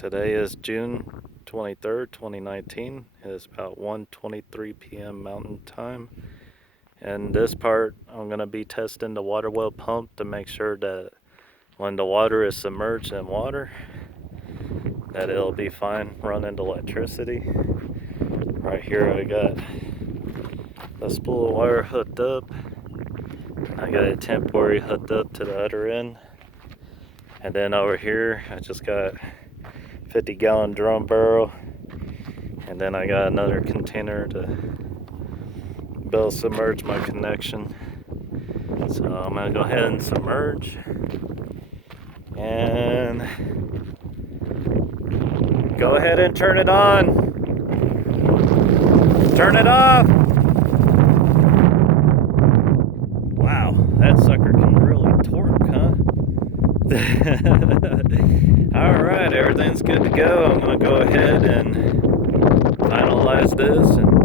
Today is June 23rd, 2019. It is about 1:23 p.m. Mountain Time. And this part, I'm going to be testing the water well pump to make sure that when the water is submerged in water, that it'll be fine running electricity. Right here I got the spool of wire hooked up. I got it temporary hooked up to the other end. And then over here, I just got 50-gallon drum barrel, and then I got another container to be able to submerge my connection. So I'm gonna go ahead and submerge and go ahead and turn it on. Turn it off. Wow, that sucker can really torque, huh? Alright, everything's good to go. I'm gonna go ahead and finalize this and